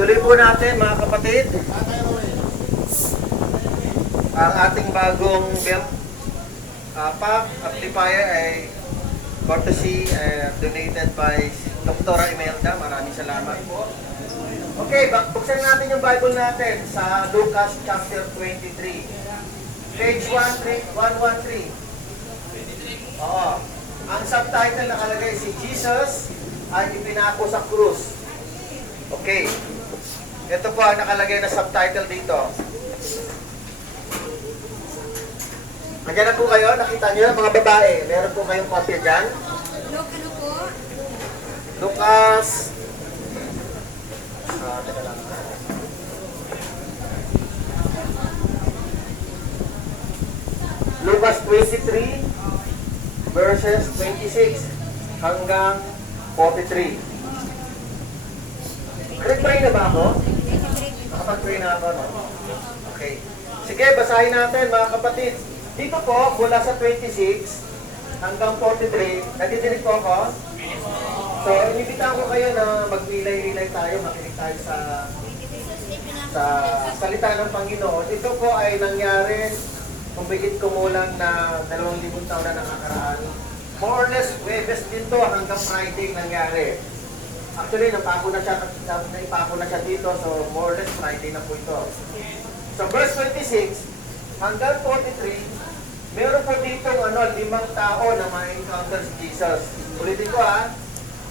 Tuloy po natin mga kapatid. Ang ating bagong belt pack amplifier ay courtesy donated by Dr. Imelda. Maraming salamat po. Okay, buksan natin yung Bible natin sa Lucas chapter 23. Page 113. Oo. Ang subtitle nakalagay, si Jesus ay ipinako sa krus. Okay. Ito po ang nakalagay na subtitle dito. Nandiyan na po kayo, nakita nyo mga babae. Meron po kayong kopya dyan. Ano po? Lucas. Teka lang. Lucas 23 verses 26 hanggang 43. Nag-pray na ba ako? Nakapag-pray na ako, no? Okay. Sige, basahin natin mga kapatid. Dito po, mula sa 26 hanggang 43, nadidinig po ako? So, inibitahan ko kayo na magnilay-nilay tayo, makinig tayo sa salita ng Panginoon. Ito po ay nangyari kung bigit kumulang na 2,000 taon na nakakaraan. More or less, Webes din to hanggang Friday nangyari. Actually, naipako na siya dito, so more or less Friday na po ito. So verse 26 hanggang 43, meron po dito 5 tao na ma-encounter si Jesus. Ulitin ko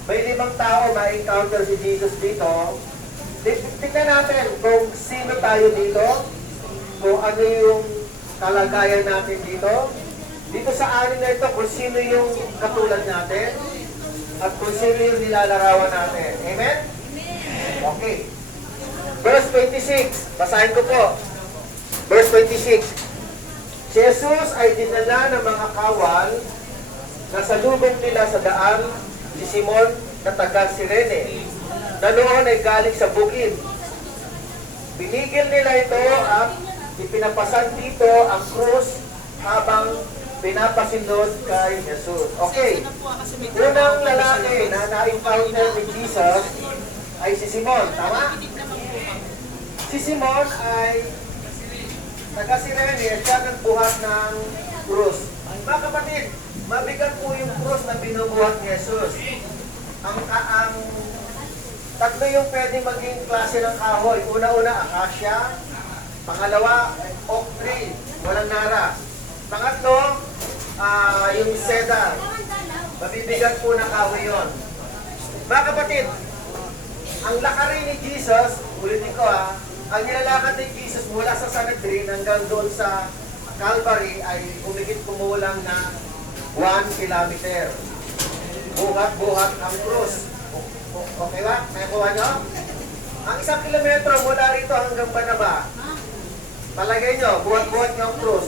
may 5 tao ma-encounter si Jesus dito. Tingnan natin kung sino tayo dito, kung ano yung kalagayan natin dito. Dito sa anin na ito, kung sino yung katulad natin, at kung sino yung nilalarawan natin. Amen? Okay. Verse 26. Basahin ko po. Verse 26. Si Jesus ay dinala ng mga kawal na salubong nila sa daan si Simon na taga Cirene, na noon ay galing sa bukid. Binigil nila ito at ipinapasan dito ang krus habang pinapasindot kay Jesus. Okay. Unang lalaki na na-encounter ni Jesus ay si Simon. Tama? Si Simon ay taga Cirene, siya nagbuhat ng krus. Mga kapatid, mabigat po yung krus na binubuhat ni Jesus. Ang tatlo yung pwedeng maging klase ng kahoy. Una-una, acacia. Pangalawa, oak tree. Walang nara. Pangatlo, yung cedar. Mabibigat po na kahoy yun. Mga kapatid, ang lakarin ni Jesus, ulitin ko ang nilalakad ni Jesus mula sa Sanhedrin hanggang doon sa Calvary ay humigit kumulang na 1 kilometer. Buhat-buhat ang krus. Okay ba? Nakuha nyo? Ang 1 kilometro mula rito hanggang Banaba. Palagay nyo, buhat-buhat nyo ang krus.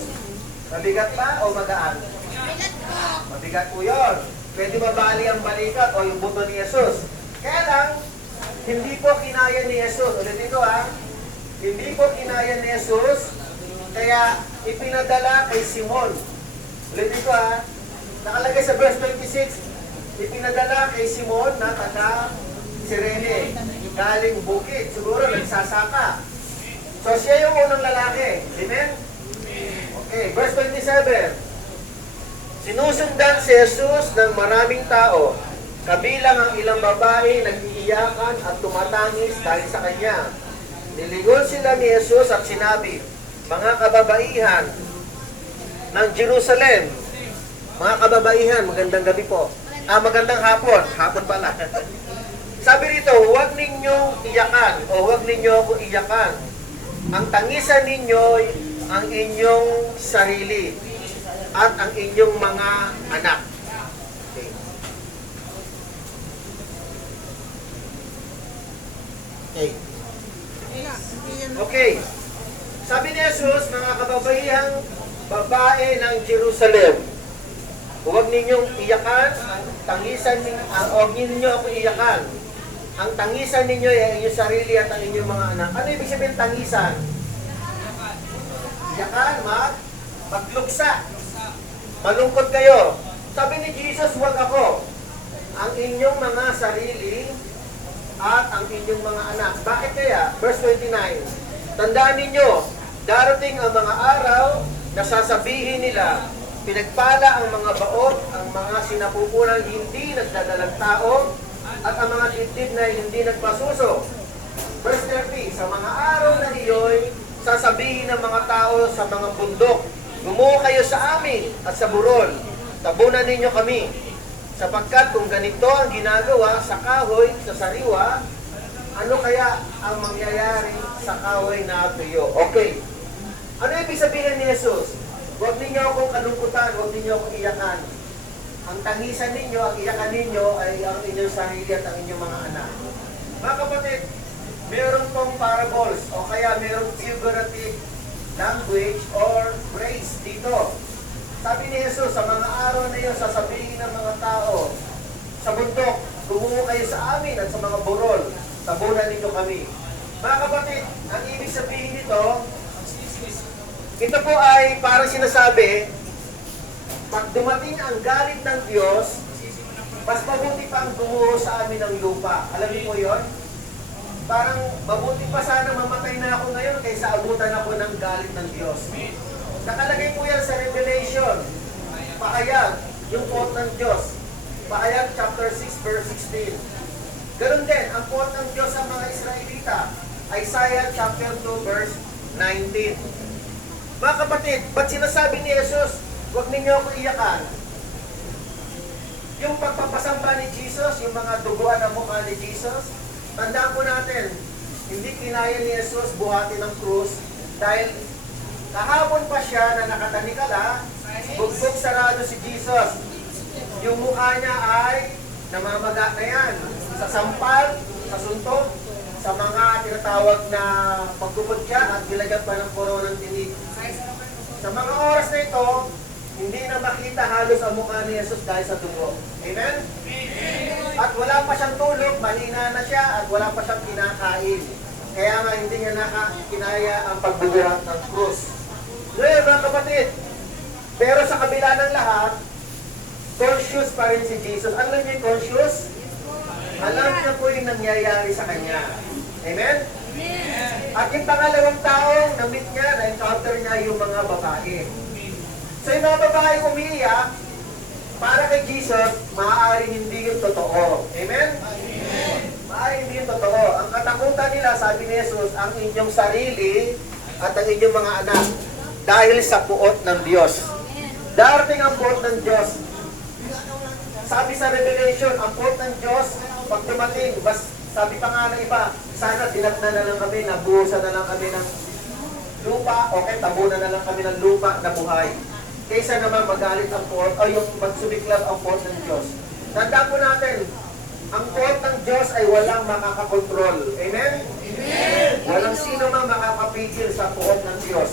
Mabigat ba o magaan? Mabigat po yun. Pwede mabali ang balikat o yung buto ni Jesus. Kaya lang, hindi po kinaya ni Jesus. Ulit dito hindi po kinaya ni Jesus, kaya ipinadala kay Simon. Ulit dito nakalagay sa verse 26, ipinadala kay Simon na taga Cirene, galing bukid, siguro nagsasaka. So siya yung unang lalaki. Amen? Okay, verse 27. Sinusundan si Jesus ng maraming tao, kabilang ang ilang babae nag-iiyakan at tumatangis dahil sa kanya. Nilingon sila ni Jesus at sinabi, mga kababaihan ng Jerusalem, mga kababaihan, magandang gabi po. Magandang hapon. Hapon pala. Sabi rito, huwag ninyong iyakan o huwag ninyo ako iyakan. Ang tangisan ninyo ang inyong sarili at ang inyong mga anak. Okay. Okay. Sabi ni Jesus, mga kababaihang babae ng Jerusalem, huwag ninyong iyakan, ang tangisan ninyo, huwag ninyo ako iyakan. Ang tangisan ninyo ay ang inyong sarili at ang inyong mga anak. Ano ibig sabihin tangisan? Iyakan, magluksa. Malungkot kayo. Sabi ni Jesus, huwag ako. Ang inyong mga sarili at ang inyong mga anak. Bakit kaya? Verse 29. Tandaan ninyo, darating ang mga araw na sasabihin nila, pinagpala ang mga baot, ang mga sinapupunang hindi nagdadalang tao, at ang mga dibdib na hindi nagpasuso. Verse 30, sa mga araw na iyo'y sasabihin ng mga tao sa mga bundok, gumuho kayo sa amin at sa burol, tabunan ninyo kami. Sapagkat kung ganito ang ginagawa sa kahoy, sa sariwa, ano kaya ang mangyayari sa kahoy na tuyo? Okay. Ano ibig sabihin ni Jesus? Huwag ninyo akong kalungkutan, huwag ninyo akong iyakan. Ang tangisan ninyo, ang iyakan ninyo ay ang inyong sarili at ang inyong mga anak. Mga kapatid, meron tong parables o kaya meron figurative language or phrase dito. Sabi ni Jesus, sa mga araw na yun, sasabihin ng mga tao, sa bundok, gumuho kayo sa amin at sa mga burol, tabunan ninyo kami. Mga kapatid, ang ibig sabihin nito, ito po ay parang sinasabi, pag dumating ang galit ng Diyos, mas mabuti pa ang gumuho sa amin ng lupa. Alam niyo po yun? Parang mabuti pa sana mamatay na ako ngayon kaysa abutan ako ng galit ng Diyos. Nakalagay po yan sa Revelation. Pahayag, yung quote ng Diyos. Pahayag chapter 6 verse 16. Ganun din, ang quote ng Diyos sa mga Israelita. Isaiah chapter 2 verse 19. Mga kapatid, ba't sinasabi ni Jesus, huwag ninyo ako iyakan? Yung pagpapasamba ni Jesus, yung mga duguan ng mukha ni Jesus, tandaan po natin, hindi kinaya ni Jesus buhatin ng krus dahil kahapon pa siya na nakatanikala, bugbog sarado si Jesus. Yung mukha niya ay namamaga na yan. Sa sampal, sa suntok, sa mga tinatawag na pagkupot siya at nilagyan pa ng koronang tinig. Sa mga oras na ito, hindi na makita halos ang mukha ni Jesus dahil sa dugo. Amen? At wala pa siyang tulog, mahina na siya at wala pa siyang kinakain. Kaya nga hindi niya kinaya ang pagbubuhat ng krus. Ngayon mga kapatid, pero sa kabila ng lahat, conscious pa rin si Jesus. Alam niyo yung conscious? Alam niya po yung nangyayari sa kanya. Amen? At yung pangalawang taong na-meet niya, na-encounter niya yung mga babae. So yung mga babae umiiyak, para kay Jesus, maaaring hindi yung totoo. Amen? Maaaring hindi yung totoo. Ang katakutan nila, sabi ni Jesus, ang inyong sarili at ang inyong mga anak dahil sa puot ng Diyos. Darating ang puot ng Diyos. Sabi sa Revelation, ang puot ng Diyos, pag dumating, sabi pa nga ng iba, sana dinatna na lang kami, nabuhusan na lang kami ng lupa, okay, tabunan na lang kami ng lupa na buhay. Kaysa naman magalit ang puot, o yung magsumiklat ang puot ng Diyos. Tandaan po natin, ang puot ng Diyos ay walang makakakontrol. Amen? Amen! Walang sino man makakapigil sa puot ng Diyos.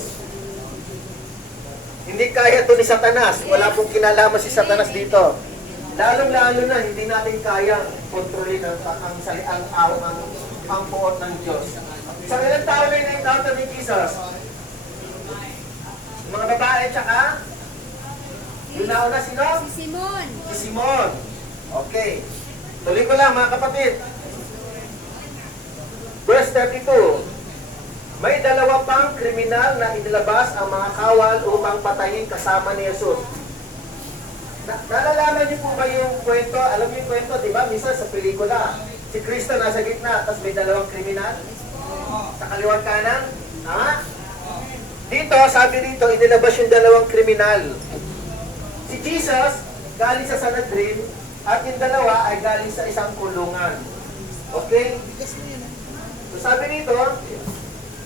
Hindi kaya ito ni Satanas. Wala pong kinalaman si Satanas dito. Lalong-lalo na, hindi natin kaya kontrolin ang puot ng Diyos. Sa ilang tao na in-encounter ni Jesus? Mga babae, tsaka? Yung nauna sino? Si Simon. Si Simon. Okay. Tuloy ko lang mga kapatid. Verse 32. May dalawa pang kriminal na inilabas ang mga kawal upang patayin kasama ni Jesus. Nalalaman niyo po ba yung kwento? Alam niyo yung kwento, di ba? Minsan sa pelikula, si Kristo nasa gitna, tapos may dalawang kriminal sa kaliwang kanan. Ha? Dito, sabi dito, inilabas yung dalawang kriminal. Si Jesus, galing sa Sanhedrin, at yung dalawa ay galing sa isang kulungan. Okay? So sabi dito,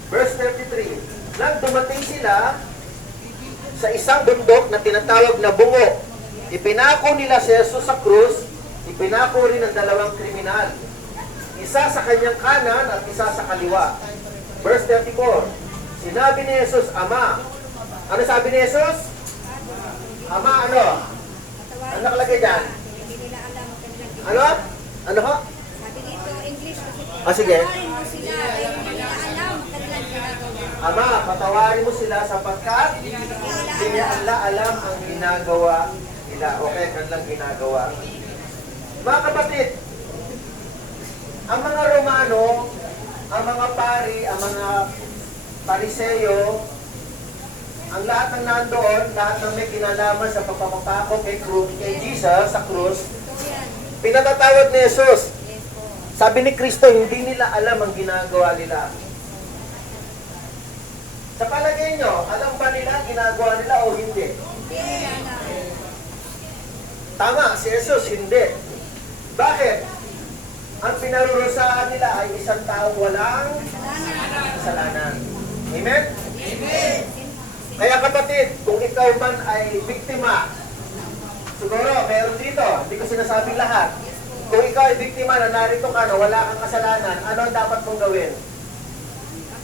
verse 33, nang dumating sila sa isang bundok na tinatawag na bungo, ipinako nila si Jesus sa krus, ipinako rin ang dalawang kriminal. Isa sa kanyang kanan at isa sa kaliwa. Verse 34, sinabi ni Jesus, Ama. Ano sabi ni Jesus? Ama, ano? Ano nakalagay dyan? Hindi nila alam ang kanilang ginawa. Ano? Ano ho? Sabi dito, English kasi. Sige. Patawarin mo sila, dahil hindi nila alam ang kanilang ginagawa. Ama, patawarin mo sila sapagkat hindi niya alam ang ginagawa nila. Okay, kanilang ginagawa. Mga kapatid, ang mga Pariseo, ang lahat ng nandoon, lahat ng may kinalaman sa pagpapapako kay Jesus sa krus, Ito yan. pinatatawad ni Jesus. Yes po. Sabi ni Kristo, hindi nila alam ang ginagawa nila. Sa palagay nyo, alam ba nila ginagawa nila o hindi? Hindi nila na. Tama, si Jesus hindi. Bakit? Ang pinarurusahan nila ay isang taong walang kasalanan. Amen? Kaya kapatid, kung ikaw man ay biktima, siguro meron dito, hindi ko sinasabing lahat. Kung ikaw ay biktima na narito ka na wala kang kasalanan, ano ang dapat mong gawin?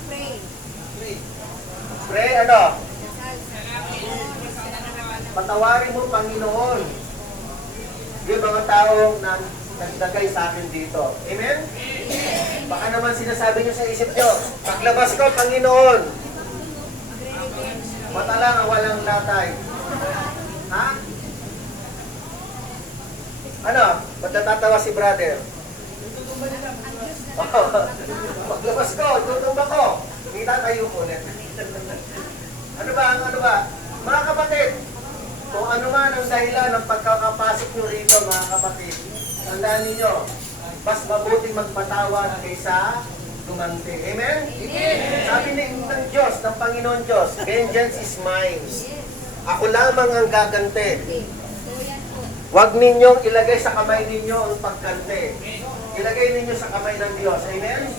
Pray. Pray, ano? Dasal. Patawarin mo, Panginoon, yung mga taong nagdagay sa akin dito. Amen? Baka naman sinasabi nyo sa isip nyo, paglabas ko, Panginoon, mata lang ang walang latay. Ha? Ano? Ba't natatawa si brother? Paglabas ko, tutumba ko. Kita tayo ulit. Ano ba? Mga kapatid, kung ano man ang dahilan ng pagkakapasok nyo rito, mga kapatid, tandaan ninyo, mas mabuting magpatawad kaysa gumanti. Amen? Sabi ng Diyos, ng Panginoon Diyos, vengeance is mine. Ako lamang ang gaganti. Ito yan po. Huwag ninyong ilagay sa kamay ninyo ang pagganti. Ilagay ninyo sa kamay ng Diyos. Amen?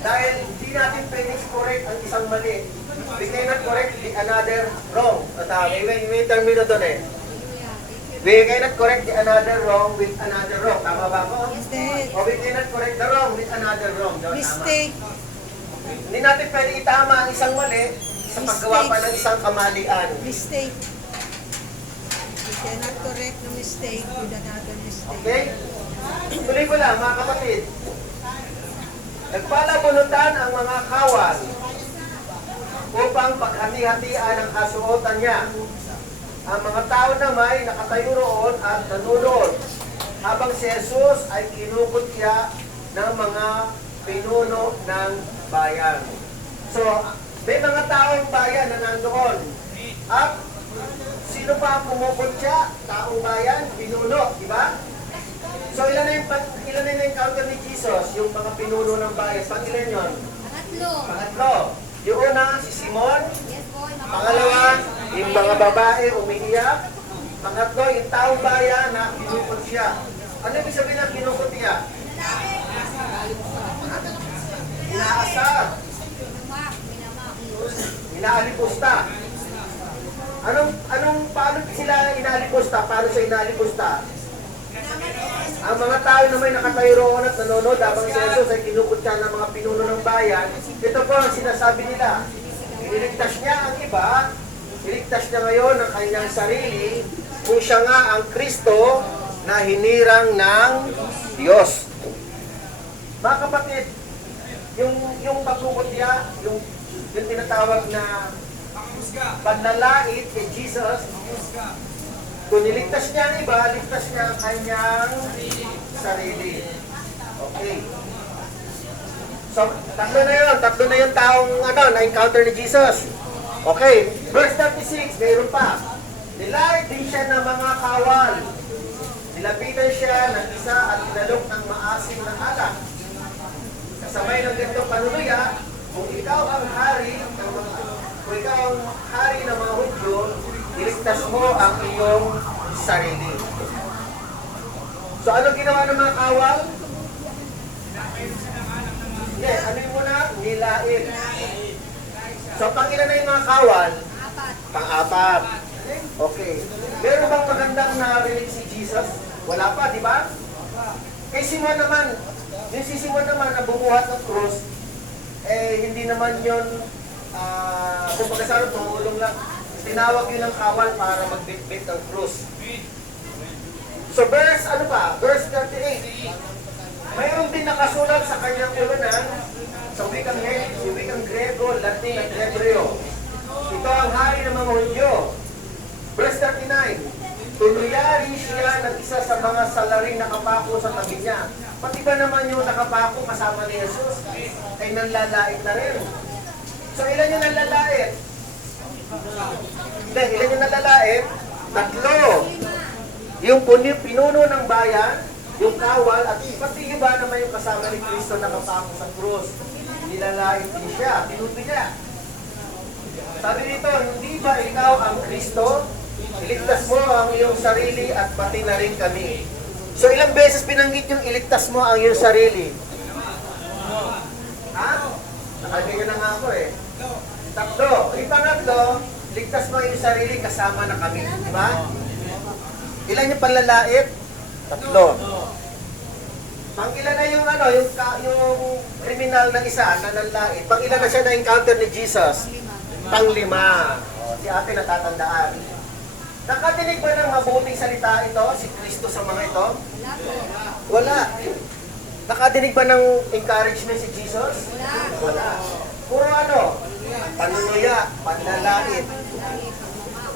Dahil di natin pwedeng correct ang isang mali. We cannot correct the another wrong. At may termino doon eh. We cannot correct the another wrong with another wrong. Tama ba ako? Mistake. O we cannot correct the wrong with another wrong. Diba? Tama. Mistake. Hindi natin pwede itama ang isang mali sa paggawa pa ng isang kamalian. Mistake. You cannot correct the mistake with another mistake. Okay? Tuloy ko lang, mga kapatid. Nagpalabunutan ang mga kawal upang paghati-hatian ang kasuotan niya. Ang mga tao na may nakatayo roon at nanunood habang si Jesus ay kinukutya ng mga pinuno ng bayan. So, may mga taong bayan na nandoon. At sino pa ang pumuputya? Taong bayan, pinuno, di ba? So, ilan na yung encounter ni Jesus? Yung mga pinuno ng bayan. Pag ilan yun? Pangatlo. Pangatlo. Yung una, si Simon. Yes po. Yung mga Pangalawa, yung mga babae umiiyak. Pangatlo, yung taong bayan na kinukutya. Ano ibig sabihin ng kinukutya? Inaasar. Minamak. Inaalipusta. Paano sila inaalipusta? Paano siya inaalipusta? Ang mga tao na may nakatayo roon at nanonood habang si Jesus ay kinukutya ng mga pinuno ng bayan, ito po ang sinasabi nila. Iniligtas niya ang iba, iligtas niya ngayon ang kanyang sarili, kung siya nga ang Kristo na hinirang ng Diyos. Mga kapatid, yung pagkukutya, yung tinatawag na panlalait kay Jesus, kung niligtas niya ang iba, ligtas niya ang kanyang sarili. Okay. So, tatlo na yung taong na-encounter ni Jesus. Okay, verse 36, mayroon pa. Nilait din siya ng mga kawal. Nilapitan siya ng isa at inalok ng maasim na alak. Kasabay ng ganitong panuluya, kung ikaw ang hari ng mga Hudyo, iligtas mo ang iyong sarili. So ano ginawa ng mga kawal? Hindi, ano yung muna? Nilain. So pangilan na yung mga kawal? Pang-apat. Okay. Meron bang magandang narinig si Jesus? Wala pa, di ba? Kay Simon naman, yung si Simon naman na bumuhat ng krus, hindi naman yun, kung pagkasarap, tumulong lang. Tinawag yun ng kawal para magbit-bit ng krus. So verse 38. Mayroon din nakasulat sa kanyang ulunan sa wikang Grego, Latin at Hebreo. Ito ang hari ng mga Hudyo. Verse 39. Tuluyari siya ng isa sa mga salaring nakapako sa tabi niya. Pati ba naman yung nakapako kasama ni Jesus ay nanlalait na rin. So ilan yung nalalait? Hindi, ilan yung nalalait? 3. Yung pinuno ng bayan, yung kawal, at pati iba naman yung kasama ni Kristo na kapako sa krus. Nilalait din siya, pinuto niya. Sabi dito, hindi ba ikaw ang Kristo? Iligtas mo ang iyong sarili at pati na rin kami. So ilang beses binanggit yung iligtas mo ang iyong sarili? Ha? Nakaganyan na nga ako eh. 3. Yung pangatlo, ligtas mo ang iyong sarili kasama na kami. Diba? Ilan yung panlalait? 3. Pang-ilan na yung yung kriminal na isa, nanlalait. Pang-ilan na siya na-encounter ni Jesus? Pang-5. O, si ate natatandaan. Nakatinig ba ng mabuting salita ito, si Kristo sa mga ito? Wala. Nakadinig ba ng encouragement si Jesus? Wala. Puro ano? Panunuya, panlalait.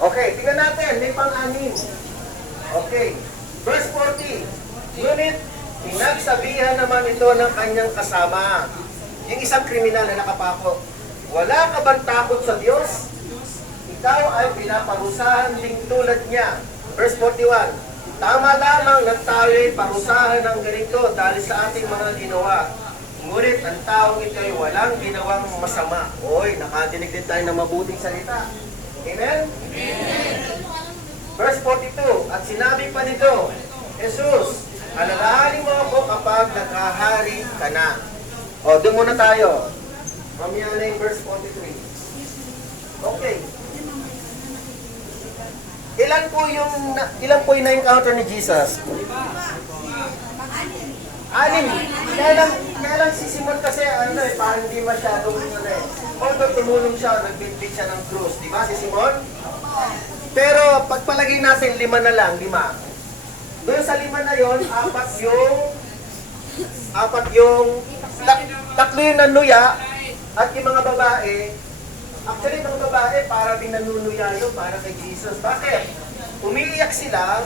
Okay, tingnan natin, may pang-anim. Okay, verse 40. Ngunit, pinagsabihan naman ito ng kanyang kasama. Yung isang kriminal na nakapako. Wala ka bang takot sa Diyos? Ikaw ay pinaparusahan ding tulad niya. Verse 41. Tama lamang na tayo'y parusahan ng ganito dahil sa ating mga ginawa. Ngunit ang taong ito'y walang ginawang masama. Oy, nakadinig din tayo ng mabuting salita. Amen? Amen. Verse 42. At sinabi pa nito, Jesus, alalahanin mo ako kapag nakahari ka na. O, doon muna tayo. Mamaya na yung verse 43. Okay. Ilan po yung na-encounter ni Jesus? 6. Kaya lang si Simon kasi parang hindi masyadong although tumulong siya, nagbitbit siya ng krus. Di ba si Simon? Pero pagpalagay natin 5 na lang, 5. Doon sa 5 na yon, 4 yung 3 yung nanuya at yung mga babae. Actually, ng babae, para din nanunuya yun para kay Jesus. Bakit? Umiiyak sila,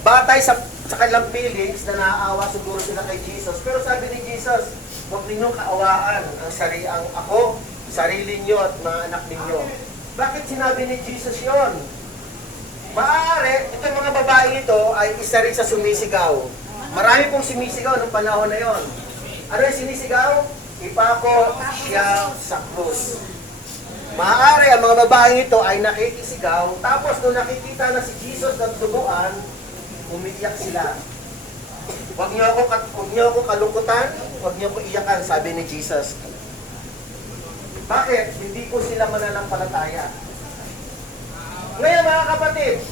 batay sa kanilang feelings na naaawa siguro sila kay Jesus. Pero sabi ni Jesus, huwag ninyong kaawaan ang ako, sarili niyo at mga anak ninyo. Bakit sinabi ni Jesus yon? Maaari, itong mga babae ito ay isa rin sa sumisigaw. Marami pong sumisigaw noong panahon na yon. Ano yung sinisigaw? Ipako siya sa krus. Maaari ang mga babaeng ito ay nakikisigaw, tapos nung nakikita na si Jesus ng duguan, umiiyak sila. Huwag niyo ako kalungkutan, huwag niyo ako iyakan, sabi ni Jesus. Bakit? Hindi po sila mananampalataya. Ngayon mga kapatid,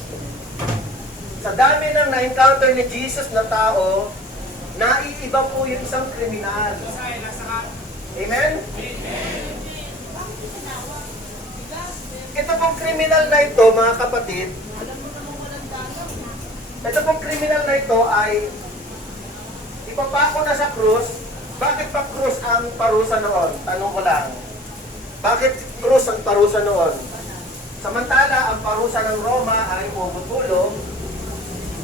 sa dami ng na-encounter ni Jesus na tao, naiiba po yung isang kriminal. Amen? Ito pong kriminal na ito, mga kapatid, ito pong kriminal na ito ay ipapako na sa krus. Bakit pa krus ang parusa noon? Tanong ko lang. Bakit krus ang parusa noon? Samantala, ang parusa ng Roma ay puputulong.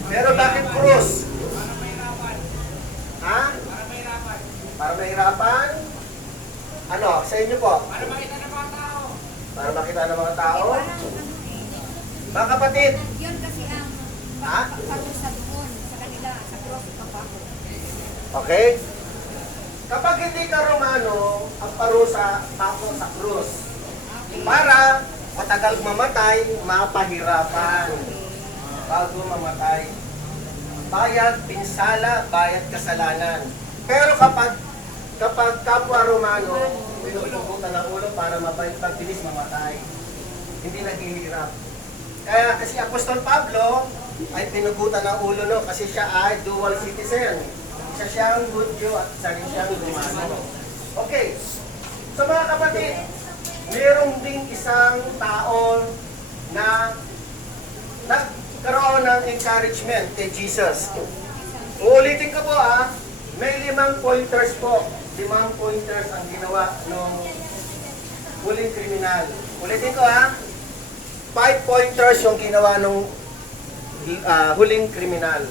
Pero bakit krus? Ha? Para mahirapan? Ano? Sa inyo po? Para makita ng mga tao. Para makita ng mga tao? Mga kapatid. Yun kasi ang parusa doon sa kanila, sa cross papako. Okay? Kapag hindi ka Romano, ang parusa pako sa krus. Para matagal mamatay, mapahirapan. Bago mamatay. Bayad, pinsala, bayad kasalanan. Pero kapag kapwa Romano, pinupukutan ng ulo para mabilis mamatay. Hindi naghihirap. Kaya kasi Apostol Pablo ay pinugutan ng ulo no kasi siya ay dual citizen. Isa siyang Hudyo at isa rin siyang Romano. Okay. So mga kapatid, mayroong ding isang tao na nagkaroon ng encouragement kay Jesus. Uulitin ko po may 5 pointers po. 5 pointers ang ginawa ng huling kriminal. Ulitin ko 5 pointers yung ginawa ng huling kriminal.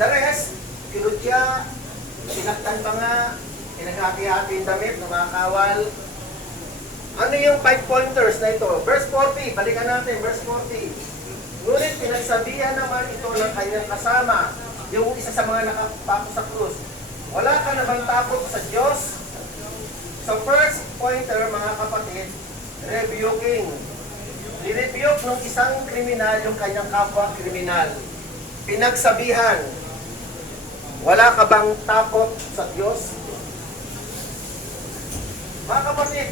The rest, kinutya, sinaktan pa nga, pinaghati-hati yung damit ng mga kawal, Ano yung 5 pointers na ito? Verse 40, balikan natin, verse 40. Ngunit pinagsabihan naman ito ng kanyang kasama, yung isa sa mga nakapako sa krus. Wala ka na bang takot sa Diyos? So first pointer, mga kapatid, rebuking. Nirebuke ng isang kriminal yung kanyang kapwa kriminal. Pinagsabihan, wala ka bang takot sa Diyos? Mga kapatid,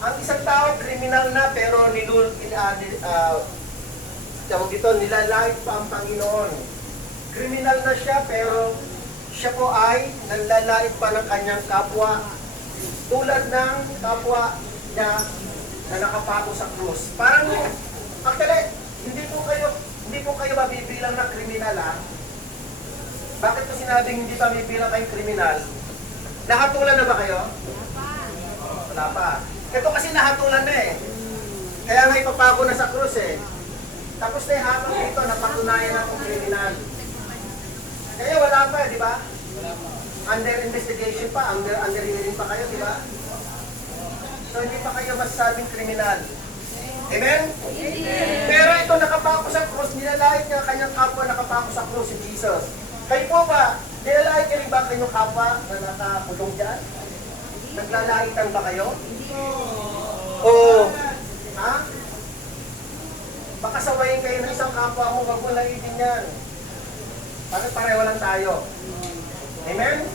ang isang tao kriminal na pero tawag dito, nilalait pa ang Panginoon. Kriminal na siya pero siya po ay nanlalait pa ng kanyang kapwa tulad ng kapwa niya na nakapako sa krus. Parang, actually, hindi po kayo mabibilang na kriminal, ha? Bakit ko sinabing hindi pa mabibilang kayong kriminal? Nahatulan na ba kayo? Wala pa. Ito kasi nahatulan na eh. Kaya nga ipapako na sa krus eh. Tapos na yung hatol dito, napatunayan na itong kriminal. Kaya wala pa, di ba? Under investigation pa, under hearing pa kayo, di ba? So hindi pa kayo masasabing kriminal. Amen? Pero ito nakapako sa krus, nilalait niya kanyang kapwa nakapako sa krus si Jesus. Kayo po ba, nilalait niyo rin ba kanyang kapwa na nakakulong dyan? Naglalaitan ba kayo? O, ha? Baka sawayin kayo ng isang kapwa mo, wag mo laitin yan. Bakit pareho lang tayo? Amen?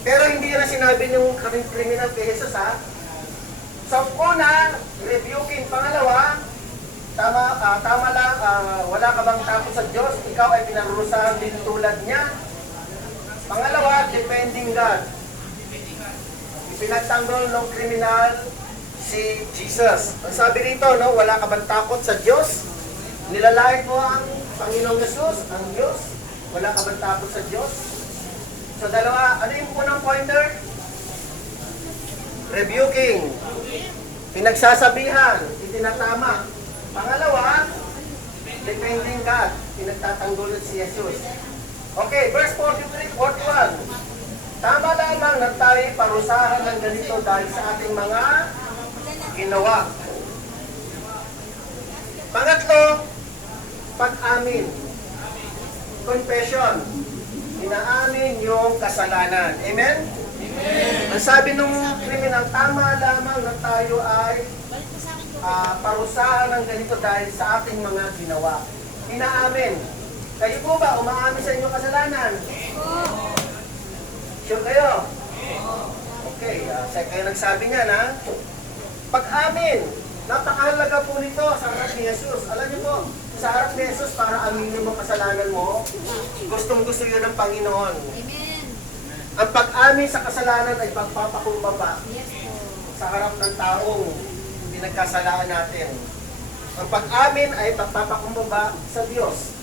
Pero hindi na sinabi yung kriminal kay Jesus, ha? So, una, rebuking. Pangalawa, tama lang, wala ka bang takot sa Diyos? Ikaw ay pinarurusahan din tulad niya. Pangalawa, defending God. Pinagtanggol ng kriminal si Jesus. Ang sabi rito, no, wala ka bang takot sa Diyos? Nilalait mo ang Panginoong Jesus, ang Diyos. Wala ka bang takot sa Diyos? So dalawa, ano yung unang pointer? Rebuking. Pinagsasabihan, itinatama. Pangalawa, defending God. Pinagtatanggol si Jesus. Okay, verse 43, 41. Tama lamang na tayo parusahan ng ganito dahil sa ating mga ginawa. Pangatlo, pag-amin. Confession. Inaamin yung kasalanan. Amen? Ang sabi nung kriminal, tama lamang na tayo ay parusahan ng ganito dahil sa ating mga ginawa. Inaamin. Kayo po ba umaamin sa inyong kasalanan? Sure kayo? Okay, kayo nagsabi niya na pag-amin. Napakahalaga po nito sa harap ni Jesus. Alam niyo po, sa harap ni Jesus, para aminin mo kasalanan mo, gustong-gusto yun ng Panginoon. Amen. Ang pag-amin sa kasalanan ay pagpapakumbaba Yes po. sa harap ng taong pinagkasalaan natin. Ang pag-amin ay pagpapakumbaba sa Diyos.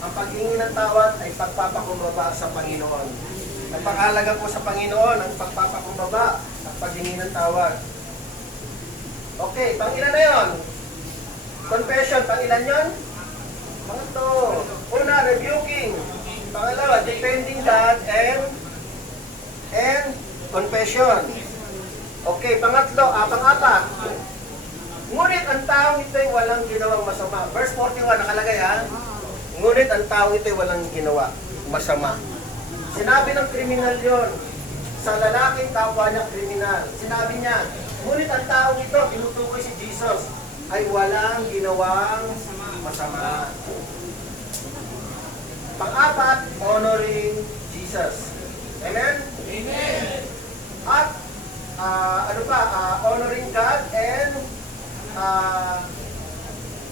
Ang paghingi ng tawad ay pagpapakumbaba sa Panginoon. Napakahalaga po sa Panginoon ang pagpapakumbaba at paghingi ng tawad. Okay, pang-ilan na yun? Confession, pang-ilan yun? Pangatlo. Una, rebuking. Pangalawa, defending God and confession. Okay, pangatlo, pang-apat. Ngunit ang taong ito'y walang ginawang masama. Verse 41, nakalagay ha? Ngunit ang taong ito'y walang ginawa masama. Sinabi ng kriminal yon sa lalaking kapwa niya kriminal. Sinabi niya, ngunit ang taong ito, tinutukoy si Jesus, ay walang ginawang masama. Pang-apat, honoring Jesus. Amen? Amen. At, honoring God and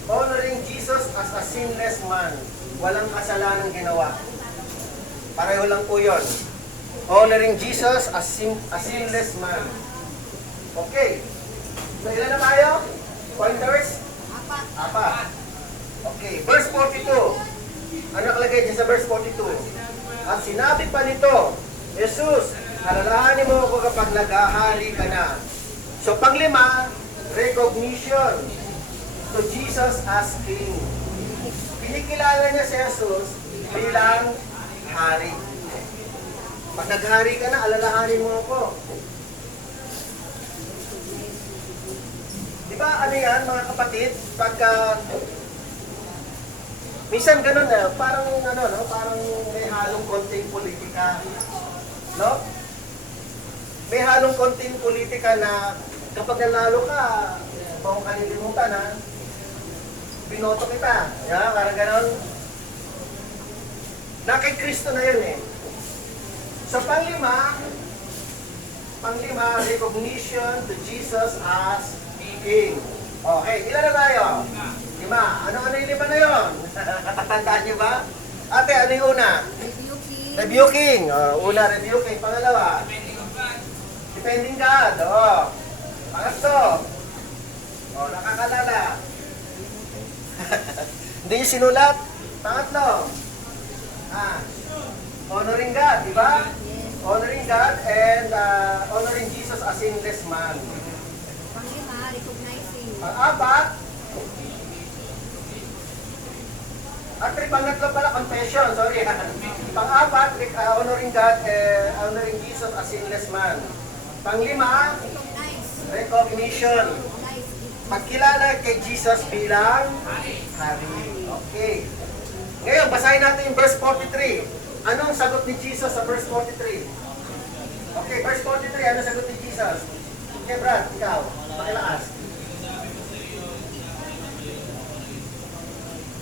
honoring Jesus as a sinless man. Walang kasalanan ginawa. Pareho lang po yun. Honoring Jesus as a sinless man. Okay. So, ilan na tayo? Pointers? Apat. Okay. Verse 42. Ano nakalagay dyan sa verse 42? At sinabi pa nito, Jesus, alalahanin mo ako kapag naghahali ka na. So, panglima, recognition to Jesus as King. Kinikilala niya si Jesus bilang hari. Pag naghari ka na, alalahanin mo ako. Di ba ano yan, mga kapatid? Pagka minsan ganun na, parang ano, no? Parang may halong konting politika. No? May halong konting politika na kapag nanalo ka, baka kalilimutan ha, binoto kita. Yeah, parang ganun. Na kay Kristo na yun eh. Sa panglima, recognition to Jesus as King. Okay, ilan na tayo? 5. Ano yung 5 na yun? Katatandaan niyo ba? Ate, ano yung una? Rebuking. Rebuking. Una, rebuking. Pangalawa? Defending God. Pangatlo? Nakakalala. Hindi yung sinulat. Pangatlo? Honoring God, di ba? Honoring God and honoring Jesus as sinless man. Panglima, recognizing. Pang-apat, pangatlo pala, confession, sorry. Pang-apat, honoring God and honoring Jesus as sinless man. Panglima, Recognize. recognition. Recognize. Pagkilala kay Jesus bilang Hari. Okay. Ngayon, basahin natin yung verse 43. Anong sagot ni Jesus sa verse 43? Okay, verse 43, anong sagot ni Jesus? Okay, Brad, ikaw, pakilakas.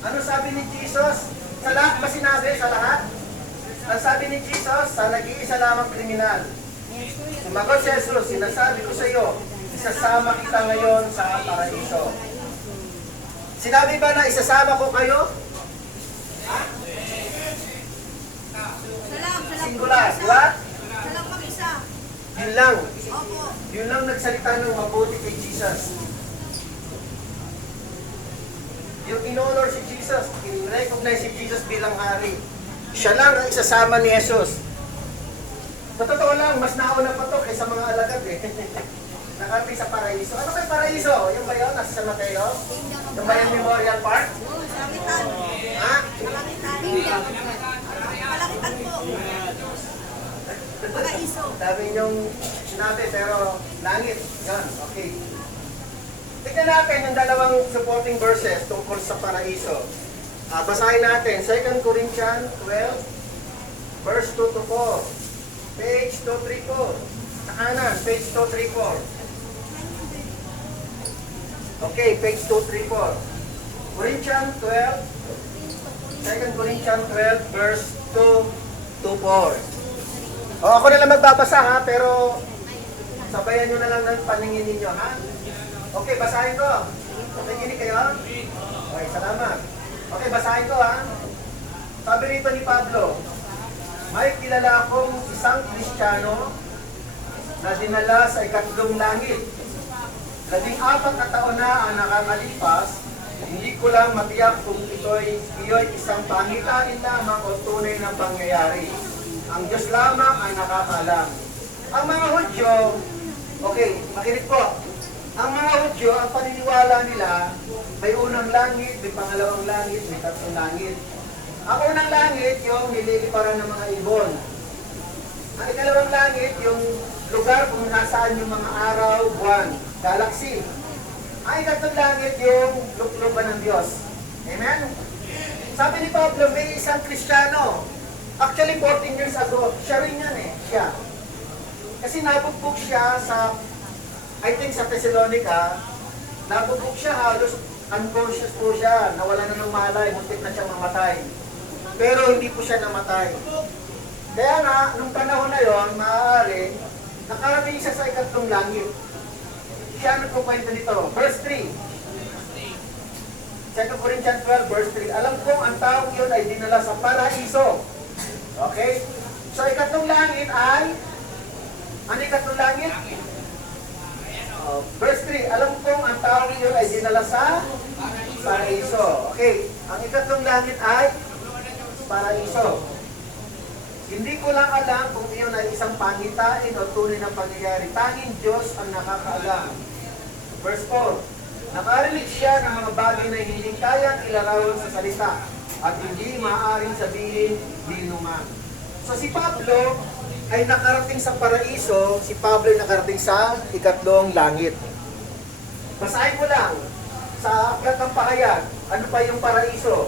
Ano sabi ni Jesus? Sa lahat ba sinabi? Sa lahat? Ang sabi ni Jesus, sa nag-iisa lamang kriminal. Sumagot si Jesus, sinasabi ko sa iyo, isasama kita ngayon sa paraiso. Sinabi ba na isasama ko kayo? Salam. Singular, di ba? Salam mag-isa. Yun lang. Opo. Yun lang nagsalita ng mabuti kay Jesus. Yung in-honor si Jesus, in-recognize si Jesus bilang hari. Siya lang ang isasama ni Jesus. Sa totoo lang, mas nauna pa to kaysa mga alagad eh. Nakarating sa paraiso. Ano kay paraiso? Yung ba yun? Nasa San Mateo? Yung ba yung Memorial Park? Oo, kalangitan. Ha? Kalangitan. Kingdom of God. Kalangitan po. Paraiso. Dami niyong sinabi, pero langit. Yan, okay. Tignan natin yung dalawang supporting verses tungkol sa paraiso. Basahin natin, 2 Corinthians 12, verse 2 to 4. Page 234. Sa kanan, page 234. Okay, page 234. Corinthians 12, 2 Corinthians 12, verse 2 to 4. Ako na lang magbabasa ha, pero sabayan nyo na lang ng paningin ninyo ha. Okay, basahin ko. Nakikinig kayo? Okay, salamat. Okay, basahin ko ha. Sabi rito ni Pablo, may kilala akong isang Kristiyano na dinala sa ikatlong langit. 14 na taon na ang nakakalipas, hindi ko lang matiyak kung iyo'y isang pangitain lamang o tunay na pangyayari. Ang Diyos lamang ang nakakaalam. Ang mga Hudyo, okay, makinig po. Ang mga Hudyo, ang paniniwala nila, may unang langit, may pangalawang langit, may tatlong langit. Ang unang langit, yung nililiparan ng mga ibon. Ang ikalawang langit, yung lugar kung nasaan yung mga araw, buwan, galaxy. Ang ikatlong langit, yung lukluban ng Diyos. Amen? Sabi ni Pablo, may isang Kristiyano. Actually, 14 years ago, siya rin yan eh, siya. Kasi nabugbog siya sa, I think sa Thessalonica, nabugbog siya, halos unconscious po siya, nawala na ng malay, muntik na siyang mamatay. Pero hindi po siya namatay. Kaya nga, nung panahon na yon, maaari, nakarating siya sa ikatlong langit. Siya nagkukwento nito. Verse 3. 2 Corinthians 12, verse 3. Alam kong ang taong yun ay dinala sa paraiso. Okay? So, ikatlong langit ay, ano ikatlong langit? Verse 3. Alam kong ang taong yun ay dinala sa paraiso. Okay. Ang ikatlong langit ay paraiso. Hindi ko lang alam kung iyon ay isang pangitain o tunay na pangyayari. Tanging Diyos ang nakakaalam. Verse 4. Nakarinig siya ng mga bagay na hindi kayang ilarawan sa salita at hindi maaaring sabihin di numan. So si Pablo, ay nakarating sa paraiso, si Pablo ay nakarating sa ikatlong langit. Basahin mo lang sa aklat ng pahayag, ano pa yung paraiso?